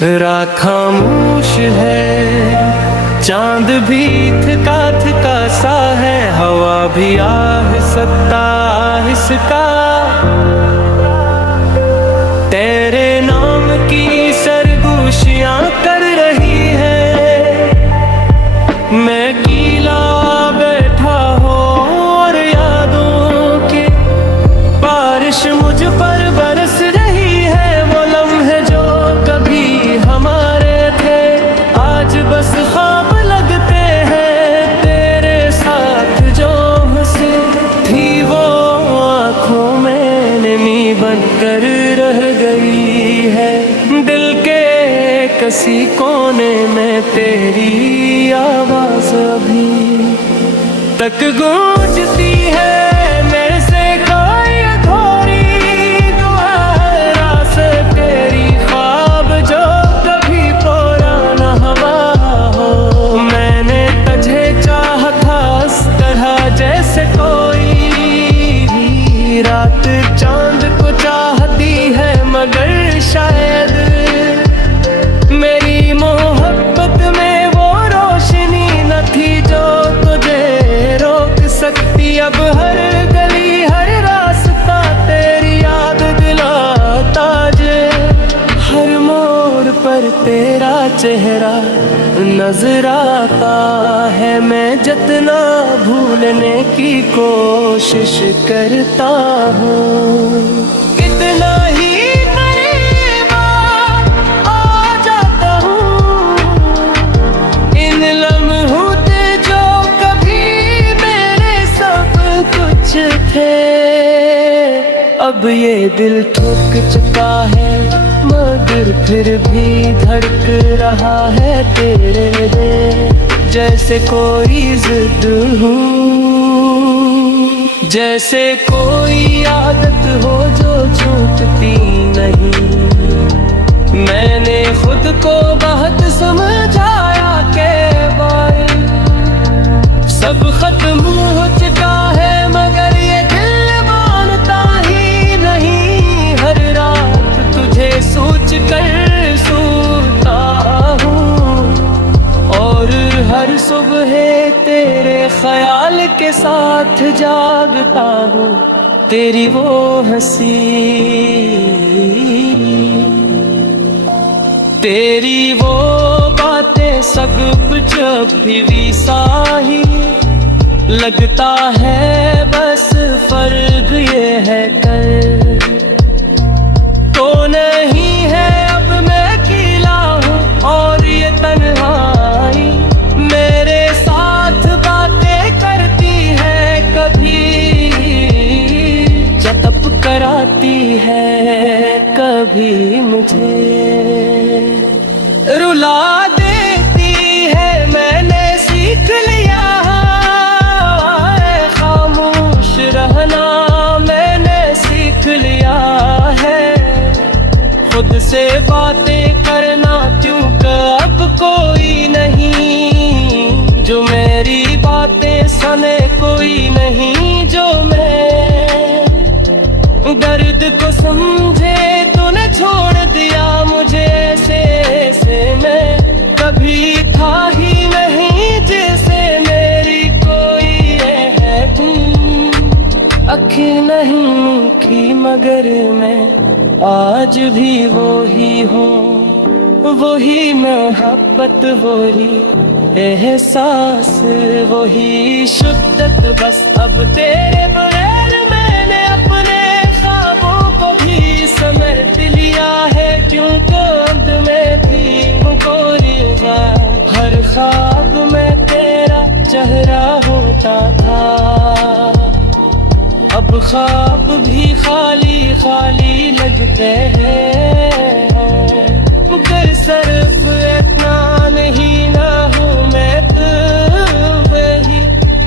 रात खामोश है, चांद भी थका थका सा है, हवा भी आहिस्ता आहिस्ता तेरे नाम की सरगोशियां कर रही है। मैं गीला बैठा हो और यादों की बारिश मुझ पर बरस रही है। वो लम्हे जो कभी हमारे थे आज बस ख्वाब लगते हैं। तेरे साथ जो हंसी थी वो आँखों में नमी बनकर रह गई है। दिल के किसी कोने में तेरी आवाज़ अभी तक गूंजती है। मेरे से कोई अधूरी दुआ है, रास तेरी ख्वाब जो कभी पुराना हवा हो। मैंने तुझे चाहा था इस तरह जैसे कोई भी रात चांद को चाहती है, मगर शायद मेरी मोहब्बत में वो रोशनी न थी जो तुझे रोक सकती। अब हर गली हर रास्ता तेरी याद दिलाता जे, हर मोड़ पर तेरा चेहरा नजर आता है। मैं जितना भूलने की कोशिश करता हूँ इतना ही करीब आ जाता हूँ। इन लम्हों से जो कभी मेरे सब कुछ थे, अब ये दिल ठुक चुका है, मगर फिर भी धड़क रहा है तेरे लिए। जैसे कोई जिद हूँ, जैसे कोई आदत हो जो छूटती नहीं। मैंने खुद को बहुत समझाया के बारे सब खत्म हो चुका है, मगर ये दिल मानता ही नहीं। हर रात तुझे सोच कर सोता हूँ और हर सुबह तेरे ख्याल के साथ जागता हूँ। तेरी वो हंसी, तेरी वो बातें सब कुछ अभी सा ही लगता है। बस फर्क ये है कर तो नहीं है। अब मैं अकेला हूँ और ये तन्हाई मेरे साथ बातें करती है, कभी चतप कराती है, कभी मुझे रुला देती है। मैंने सीख लिया है खामोश रहना, मैंने सीख लिया है खुद से बातें करना, क्योंकि अब कोई नहीं जो मेरी बातें सुने, कोई नहीं जो मैं दर्द को समझे। तूने छोड़ दिया मुझे ऐसे ऐसे, मैं कभी था ही नहीं जैसे मेरी कोई है तुम। आँखें नहीं मीठी मगर मैं आज भी वो ही हूँ, वही मोहब्बत वही एहसास वही शिद्दत। बस अब तेरे बगैर मैंने अपने ख्वाबों को भी समझ लिया है, क्योंकि अब मैं भी हूँ कोई हर ख्वाब में तेरा चेहरा होता था। अब ख्वाब भी खाली खाली लगते हैं, मगर सिर्फ इतना नहीं ना हूँ मैं तो वही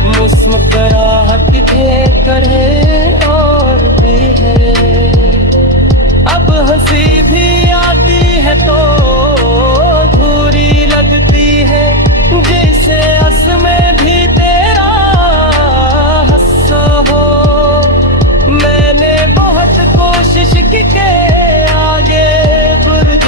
मुस्कुराहट के करे और भी है। अब हंसी भी आती है तो अधूरी लगती है, जैसे में भी तेरा हंसा हो। मैंने बहुत कोशिश की के आगे बुर्ज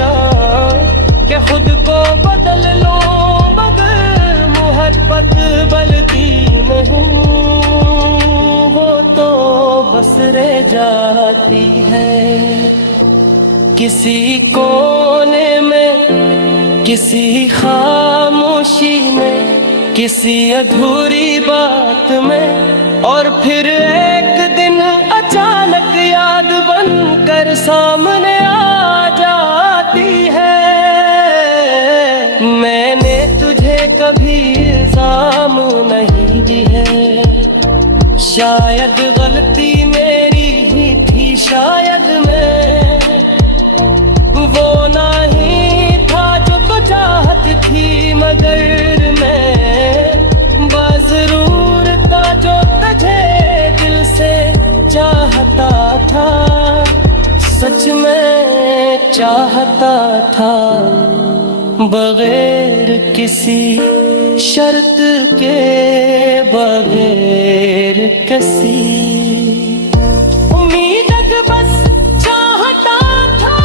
जाती है। किसी कोने में, किसी खामोशी में, किसी अधूरी बात में, और फिर एक दिन अचानक याद बनकर सामने आ जाती है। मैंने तुझे कभी इल्जाम नहीं दी है, शायद गलती मेरी ही थी, शायद मैं वो नहीं था जो तो चाहत थी, मगर मैं बाज़रूर था जो तुझे दिल से चाहता था, सच में चाहता था, बगैर किसी शर्त के, बगैर किसी उम्मीद के, बस चाहता था,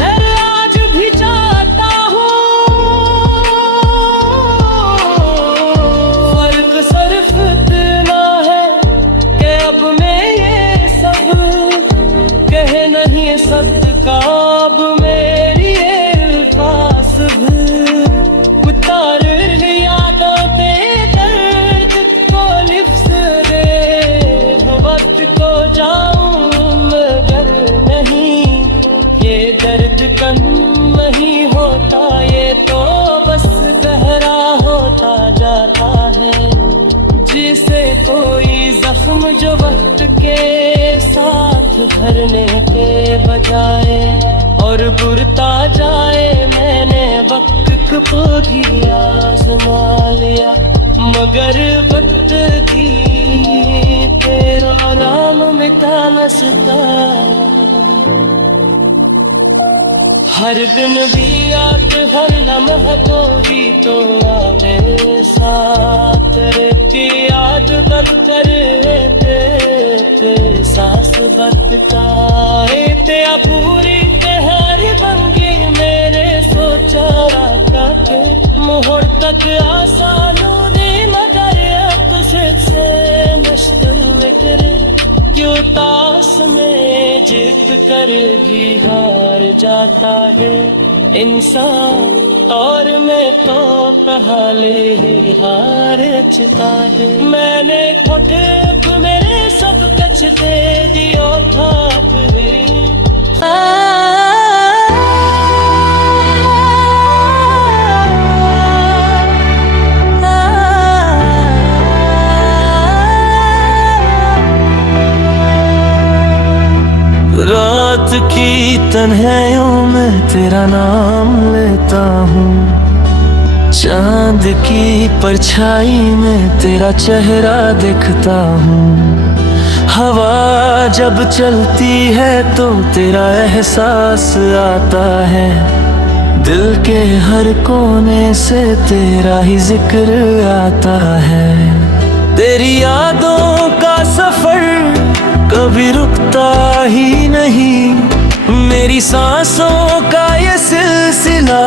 और आज भी चाहता हूँ। फर्क सिर्फ इतना है कि अब मैं ये सब कह नहीं सकता, अब मेरी अल्फाज़ भी उतार यादों के दर्द को लिफ्ट दे, वक्त को जाऊं मगर नहीं, ये दर्द कम नहीं होता, ये तो बस गहरा होता जाता है। जिसे कोई जख्म जो वक्त के साथ भरने के बजाय और बुरता जाए, मैंने वक्त को भी आज़मा लिया, मगर वक्त की तेरा नाम मिटा न सका। हर दिन भी याद, हर लम्हा को भी तो आवे साथ, रहती याद दर्द करे ते सांस बरतता ते पूरी तेरी बंगी मेरे सोचा रखा के मोहर तक आसानों दी, मगर तुझसे मुश्किल करे क्यों तास में जीत कर भी हार जाता है इंसान, और मैं तो पहले ही हार चुका है। मैंने खोटे मेरे सब कछ दे दियो था रात की तन्हाइयों में तेरा नाम लेता हूँ, चांद की परछाई में तेरा चेहरा देखता हूँ। हवा जब चलती है तो तेरा एहसास आता है, दिल के हर कोने से तेरा ही जिक्र आता है। तेरी यादों का सफर कभी रुकता ही नहीं, मेरी सांसों का ये सिलसिला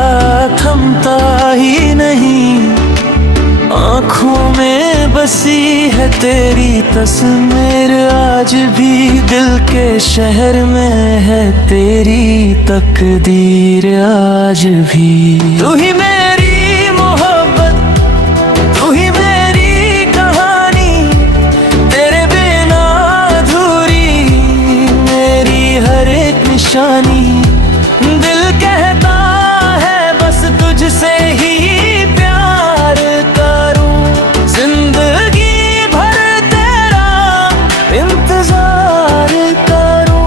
थमता ही नहीं। आँखों में बसी है तेरी तस्वीर, आज भी दिल के शहर में है तेरी तकदीर, आज भी तू ही मेरी मोहब्बत, तू ही मेरी कहानी, तेरे बिना अधूरी मेरी हर एक निशानी। दिल कहता है बस तुझसे ही प्यार करूं, जिंदगी भर तेरा इंतजार करूं।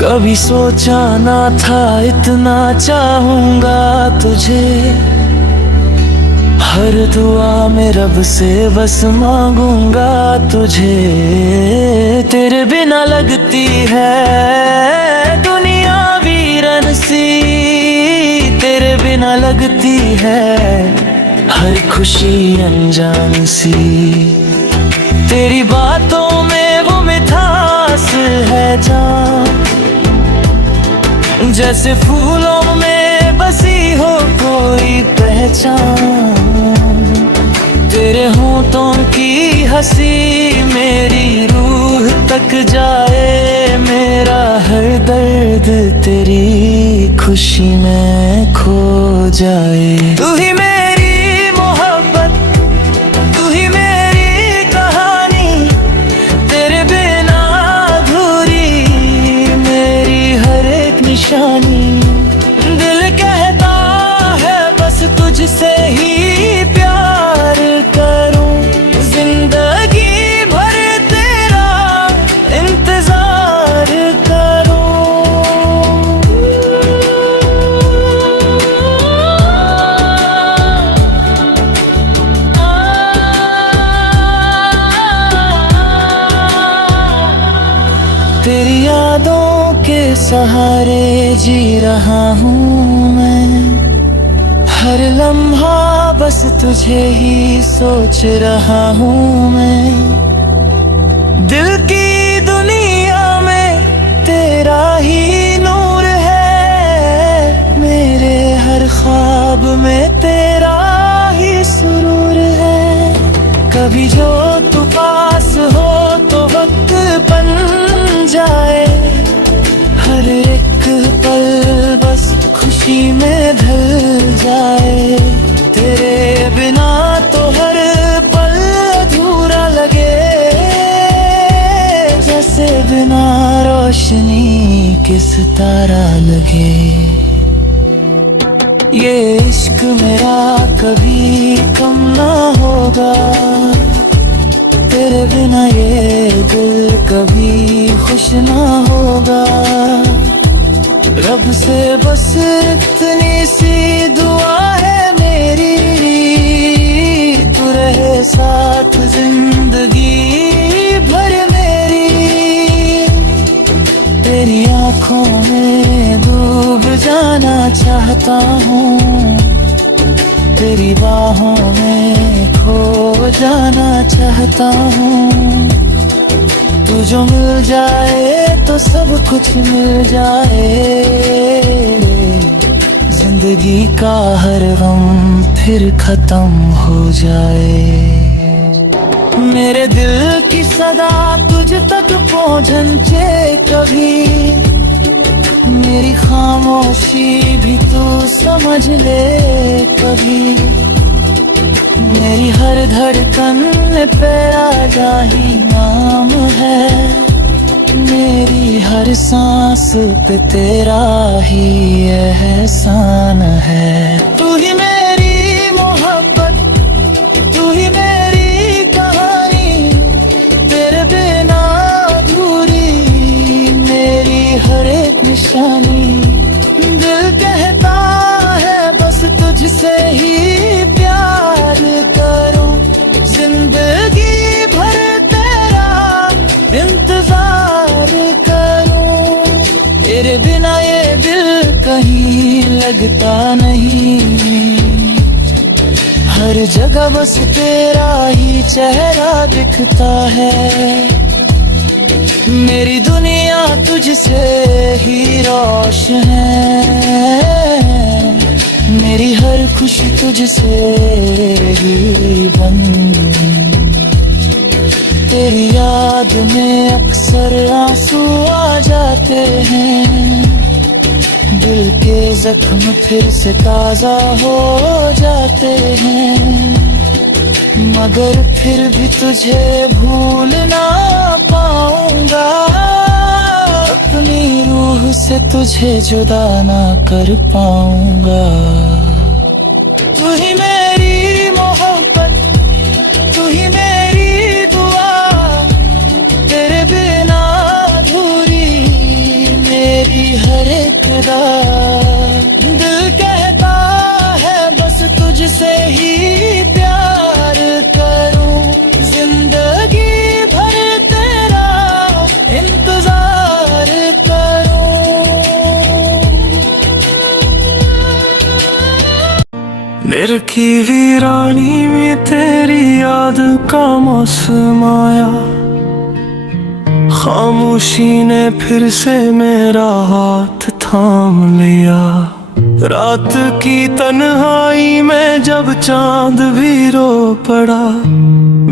कभी सोचा ना था इतना चाहूंगा तुझे, हर दुआ में रब से बस मांगूंगा तुझे। तेरे बिना लगती है दुनिया वीरन सी, तेरे बिना लगती है हर खुशी अनजान सी। तेरी बातों में वो मिठास पास है जान, जैसे फूलों में बसी हो कोई पहचान। तेरे होठों की हंसी मेरी रूह तक जाए, मेरा हर दर्द तेरी खुशी में खो जाए। तू ही मेरी मोहब्बत, तू ही मेरी कहानी, तेरे बिना अधूरी मेरी हर एक निशानी। दिल कहता है बस तुझसे ही प्यार करूं, जिंदगी भर तेरा इंतजार करूं। तेरी यादों के सहारे जी रहा हूँ मैं, हर लम्हा बस तुझे ही सोच रहा हूँ मैं। दिल की दुनिया में तेरा ही नूर है, मेरे हर ख्वाब में तेरा ही सुरूर है। कभी जो तू पास हो तो वक्त बन जाए, हर एक पल बस खुशी में ढल जाए। तेरे बिना तो हर पल अधूरा लगे, जैसे बिना रोशनी के सितारा लगे। ये इश्क मेरा कभी कम ना होगा, तेरे बिना ये दिल कभी खुश ना होगा। रब से बस इतनी सी दुआ है मेरी, तू रहे साथ जिंदगी भर मेरी। तेरी आंखों में डूब जाना चाहता हूँ, तेरी बाहों में खो जाना चाहता हूँ। तू जो मिल जाए तो सब कुछ मिल जाए, जिंदगी का हर गम फिर खत्म हो जाए। मेरे दिल की सदा तुझ तक पहुँचे कभी, मेरी खामोशी भी तू समझ ले कभी। मेरी हर धड़कन पे आजा ही नाम है, मेरी हर सांस पे तेरा ही एहसान है। तू ही मेरी मोहब्बत, तू ही मेरी कहानी, तेरे बिना अधूरी मेरी हर एक निशानी। दिल कहता है बस तुझसे ही प्यार करूं, जिंदगी भर तेरा इंतजार करूं। तेरे बिना ये दिल कहीं लगता नहीं, हर जगह बस तेरा ही चेहरा दिखता है। मेरी दुनिया तुझसे ही रोशन है, मेरी हर खुशी तुझसे ही बंद। तेरी याद में अक्सर आंसू आ जाते हैं, दिल के जख्म फिर से ताजा हो जाते हैं। मगर फिर भी तुझे भूल ना पाऊंगा, अपनी रूह से तुझे जुदा ना कर पाऊंगा। तू ही मेरी मोहब्बत, तू ही मेरी दुआ, तेरे बिना अधूरी मेरी हर एक अदा। दिल कहता है बस तुझसे ही प्यार करूं, जिंदगी भर तेरा इंतजार करूं। निरखी वीरानी में तेरी याद का मौसम आया, खामोशी ने फिर से मेरा हाथ थाम लिया। रात की तन्हाई में जब चांद भी रो पड़ा,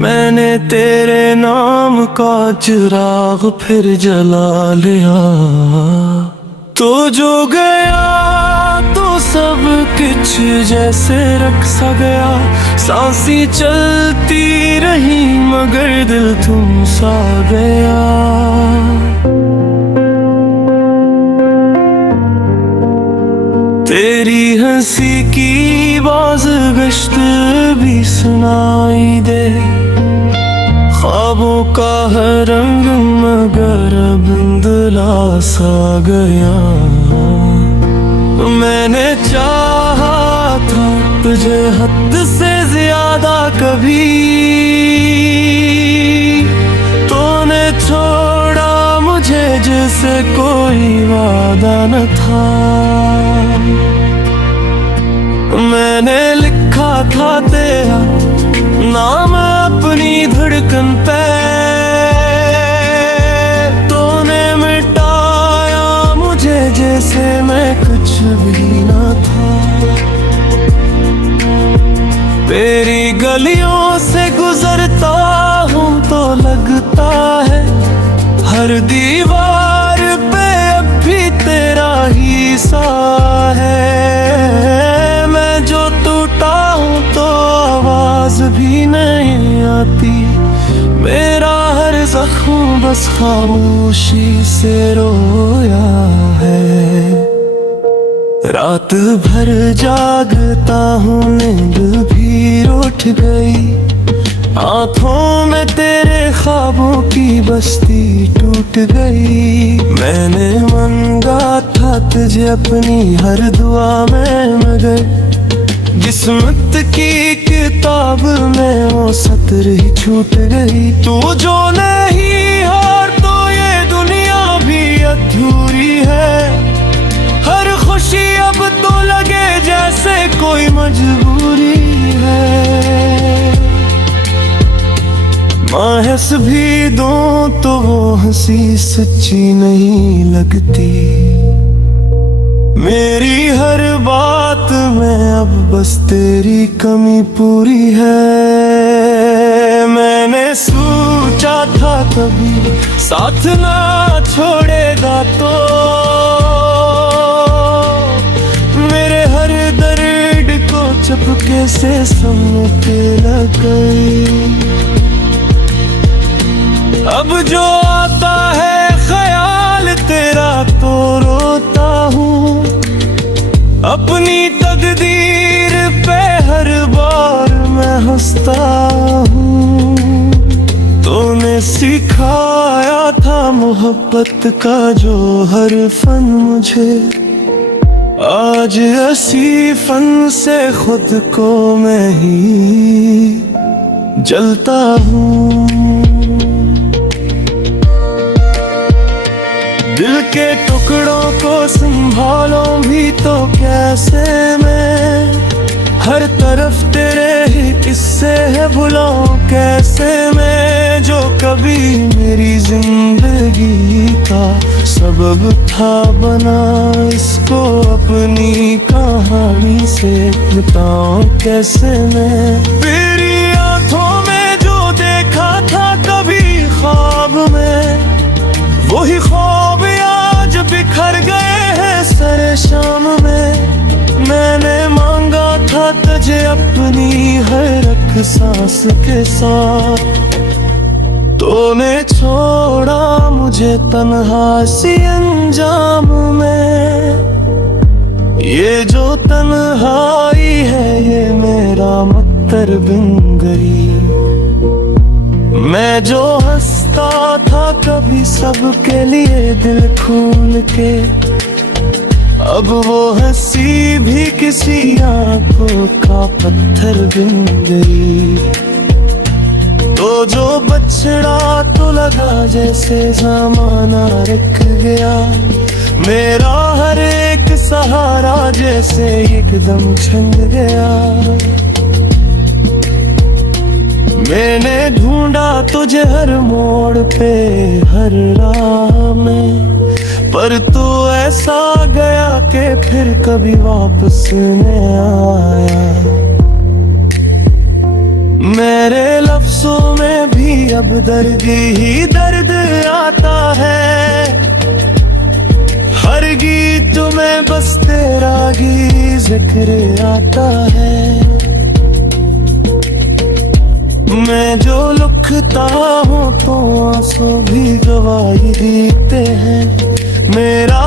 मैंने तेरे नाम का चिराग फिर जला लिया। तो जो गया तो सब कुछ जैसे रख सा गया, सांसी चलती रही मगर दिल थम सा गया। तेरी हंसी की बाज़गश्त भी सुनाई दे, ख्वाबों का हर रंग मगर धुंधला सा गया। मैंने चाहा था तुझे हद से ज्यादा कभी, तूने छोड़ा मुझे जैसे कोई वादा न था। मैंने लिखा था तेरा नाम अपनी धड़कन पे, तूने मिटाया मुझे जैसे मैं कुछ भी ना था। तेरी गलियों से गुजरता हूँ तो लगता है हर दीवार पे अब भी तेरा ही सा है। मैं जो टूटा हूँ तो आवाज भी नहीं आती, मेरा हर जख्म बस खामोशी से रोया है। रात भर जागता हूँ नींद भी उठ गई, आँखों में तेरे ख्वाबों की बस्ती टूट गई। मैंने मांगा था तुझे अपनी हर दुआ में मगर किस्मत की किताब में वो सतर ही छूट गई। तू जो नहीं और तो ये दुनिया भी अधूरी है, हर खुशी अब तो लगे जैसे कोई मजबूरी है। माहस भी दूं तो वो हंसी सच्ची नहीं लगती, मेरी हर बात में अब बस तेरी कमी पूरी है। मैंने सोचा था कभी साथ ना छोड़ेगा, तो मेरे हर दर्द को चुपके से समेटे लगी। अब जो आता है ख्याल तेरा तो रोता हूँ, अपनी तकदीर पे हर बार मैं हंसता हूँ। तूने सिखाया था मोहब्बत का जो हर फन मुझे, आज इसी फन से खुद को मैं ही जलता हूँ। दिल के टुकड़ों को संभालो भी तो कैसे मैं, हर तरफ तेरे ही किस्से है भुलाऊं कैसे मैं। जो कभी मेरी जिंदगी का सबब था बना, इसको अपनी कहानी से बताऊं कैसे मैं। तेरी आंखों में जो देखा था कभी ख्वाब में, वही ख्वाब आज बिखर गए हैं सरे शाम में। मैंने मांगा था तुझे अपनी हर एक सांस के साथ, तूने छोड़ा मुझे तन्हा सी अंजाम में। ये जो तन्हाई है ये मेरा मत्तर बन गई, मैं जो हंसता था कभी सबके लिए दिल खोल के, अब वो हंसी भी किसी आंखों का पत्थर बन गई। तो जो बछड़ा तो लगा जैसे ज़माना रुक गया, मेरा हर एक सहारा जैसे एकदम छंद गया। मैंने ढूंढा तुझे हर मोड़ पे, हर राह में, पर तू ऐसा गया कि फिर कभी वापस न आया। मेरे लफ्जों में भी अब दर्द ही दर्द आता है। हर गीत में बस तेरा ही जिक्र आता है। मैं जो लिखता हूँ तो आंसू भी गवाही देते हैं। मेरा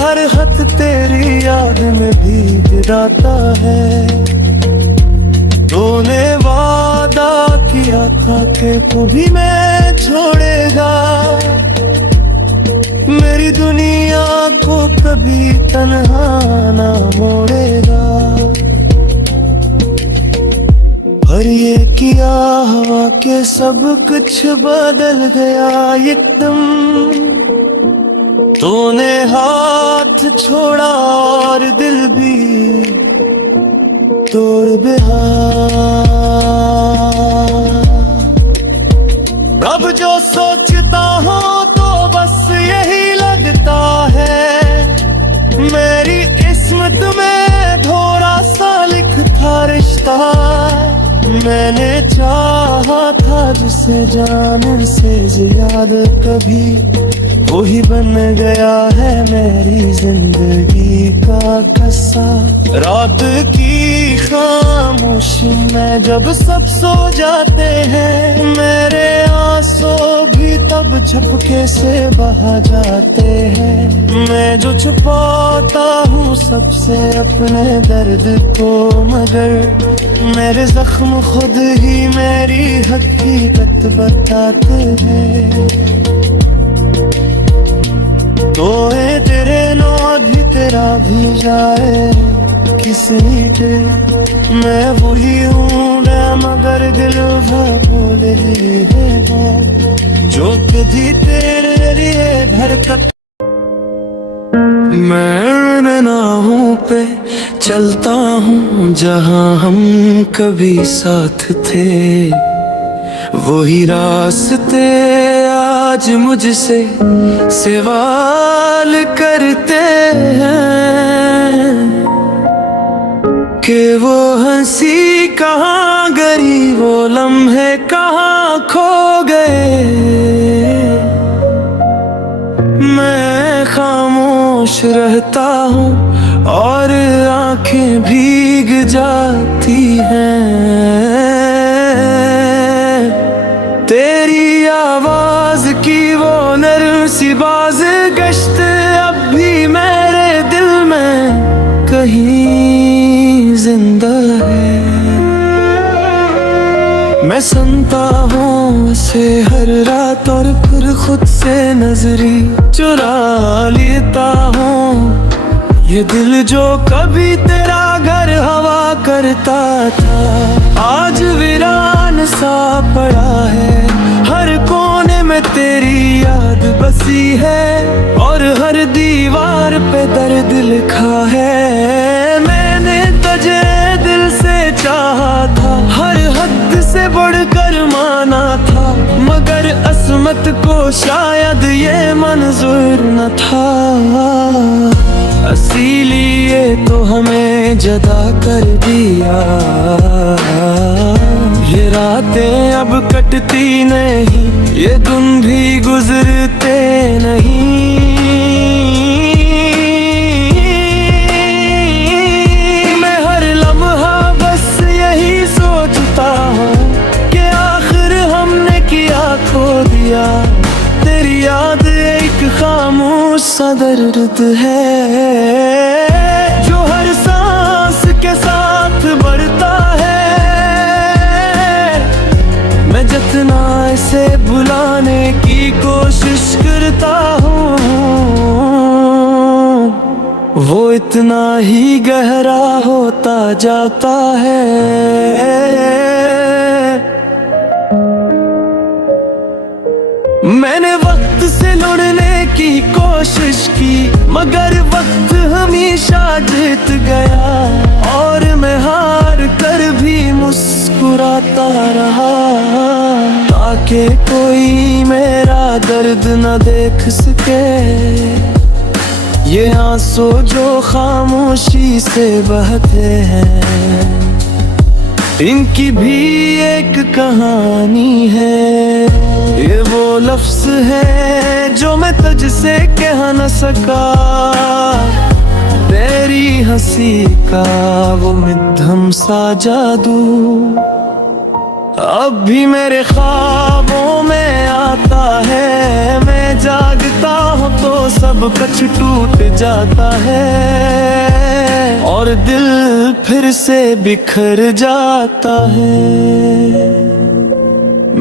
हर खत तेरी याद में भीग जाता है। तूने वादा किया था कि कभी मैं छोड़ेगा, मेरी दुनिया को कभी तन्हा ना मोड़ेगा। पर ये किया हवा के सब कुछ बदल गया एकदम। तूने हाथ छोड़ा और दिल भी तोड़ बेहा। अब जो सोचता हूँ तो बस यही लगता है, मेरी किस्मत में थोड़ा सा लिखा रिश्ता। मैंने चाहा था जिसे जान से ज्यादा कभी, वही बन गया है मेरी जिंदगी का किस्सा। रात की खामोशी में जब सब सो जाते हैं, मेरे आंसू भी तब झपके से बहा जाते हैं। मैं जो छुपाता हूँ सबसे अपने दर्द को, मगर मेरे जख्म खुद ही मेरी हकीकत बताते हैं। तो तेरे नौद भी तेरा भी जाए किसी पे, मैं वही हूँ मगर दिल बोले जो कभी तेरे लिए धड़कन। मैं नाहों पे चलता हूँ जहाँ हम कभी साथ थे, वही रास्ते आज मुझसे सवाल करते हैं कि वो हंसी कहाँ गई, वो लम्हे कहाँ खो गए। मैं खामोश रहता हूँ और आंखें भीग जाती हैं। तेरी आवाज की वो नर्म सी बाज गश्त अब भी मेरे दिल में कहीं जिंदा है। मैं सुनता हूँ उसे हर रात और फिर खुद से नजरी चुरा लेता हूँ। ये दिल जो कभी तेरा घर हवा करता था, आज वीरान सा पड़ा है। हर कोने में तेरी याद बसी है और हर दीवार पे दर्द लिखा है। मैंने तुझे दिल से चाहा था, हर हद से बढ़कर माना था, मगर असमत को शायद ये मंजूर न था। इसीलिए तो हमें जदा कर दिया, ये रातें अब कटती नहीं, ये दिन भी गुजरते नहीं। मैं हर लम्हा बस यही सोचता हूँ कि आखिर हमने किया खो दिया। तेरी याद एक खामोश सा दर्द है जो हर सांस के साथ बढ़ता है। मैं जितना इसे भुलाने की कोशिश करता हूँ, वो इतना ही गहरा होता जाता है। मैंने वक्त से लड़ने की कोशिश की, मगर वक्त हमेशा जीत गया और मैं हार कर भी मुस्कुराता रहा। के कोई मेरा दर्द न देख सके, ये आंसू जो खामोशी से बहते हैं, इनकी भी एक कहानी है। ये वो लफ्ज है जो मैं तुझसे कह न सका, तेरी हंसी का वो मध्यम सा जादू अब भी मेरे ख्वाबों में आता है। मैं जागता हूँ तो सब कुछ टूट जाता है और दिल फिर से बिखर जाता है।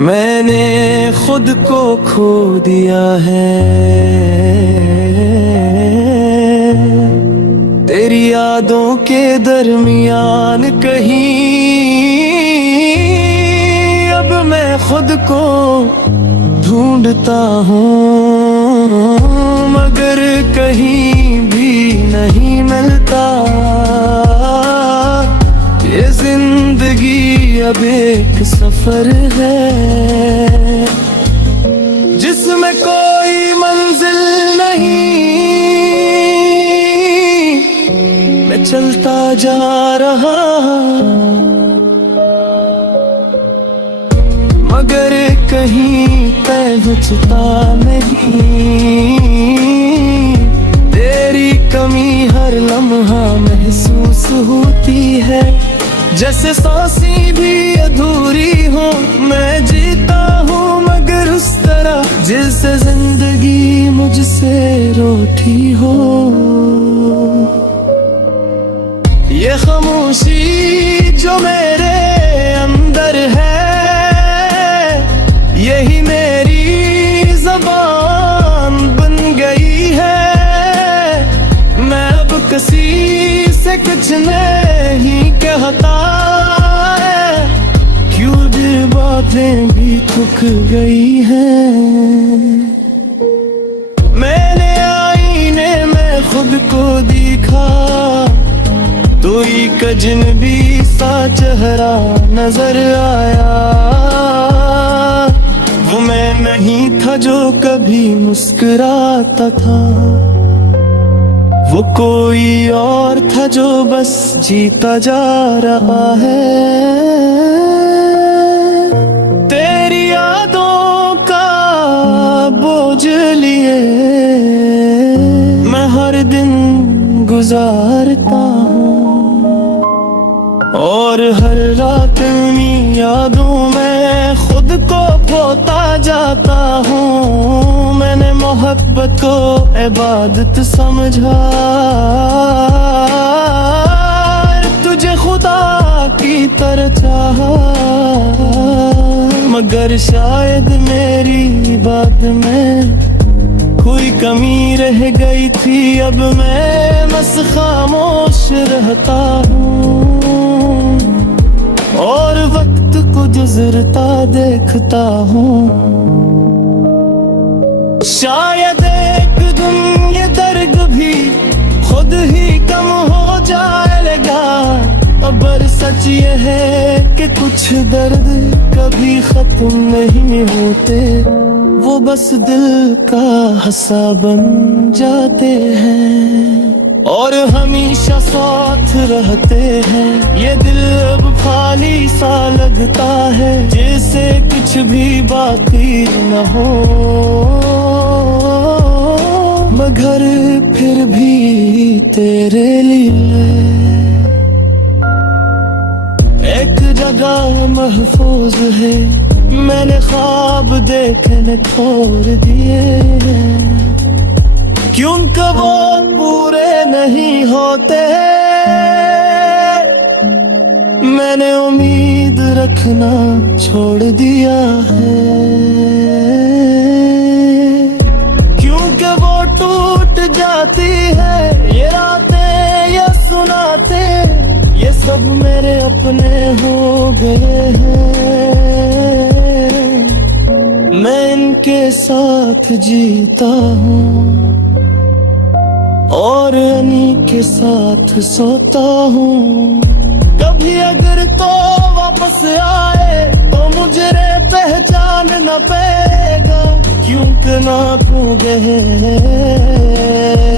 मैंने खुद को खो दिया है तेरी यादों के दरमियान कहीं, अब मैं खुद को ढूंढता हूँ मगर कहीं भी नहीं मिलता। ये जिंदगी अब एक सफर है जिसमें कोई मंजिल नहीं, मैं चलता जा रहा मगर कहीं पहुंचता नहीं। तेरी कमी हर लम्हा महसूस होती है, जैसे सांसें भी अधूरी हो। मैं जीता हूँ मगर उस तरह जैसे जिंदगी मुझसे रोती हो। ये खामोशी जो मेरे अंदर है, यही मेरी ज़बान बन गई है। मैं अब किसी से कुछ नहीं कहता है, क्यों दिल बातें भी थक गई हैं। मैंने आईने में खुद को देखा तो एक अजनबी सा चेहरा नजर आया। वो मैं नहीं था जो कभी मुस्कुराता था, वो कोई और था जो बस जीता जा रहा है। तेरी यादों का बोझ लिए मैं हर दिन गुजारता हूँ और हर रात उन्हीं यादों में खुद को खोता जाता हूँ। मैंने मोहब्बत को इबादत समझा, तुझे खुदा की तरह चाहा, मगर शायद मेरी बात में कोई कमी रह गई थी। अब मैं बस खामोश रहता हूँ और वक्त को गुजरता देखता हूँ। शायद एक दिन ये दर्द भी खुद ही कम हो जाएगा, पर सच ये है कि कुछ दर्द कभी खत्म नहीं होते, वो बस दिल का हंसा बन जाते हैं और हमेशा साथ रहते हैं। ये दिल अब खाली सा लगता है, जैसे कुछ भी बाकी न हो, मगर फिर भी तेरे लिए एक जगह महफूज है। मैंने ख्वाब देखने छोड़ दिए, क्योंकि वो पूरे नहीं होते। मैंने उम्मीद रखना छोड़ दिया है, क्योंकि वो टूट जाती है। ये रातें ये सुनाते ये सब मेरे अपने हो गए हैं। मैं इनके साथ जीता हूँ और इन्हीं के साथ सोता हूँ। कभी अगर तो वापस आए तो मुझे पहचान न पेगा क्यों कि ना तू गए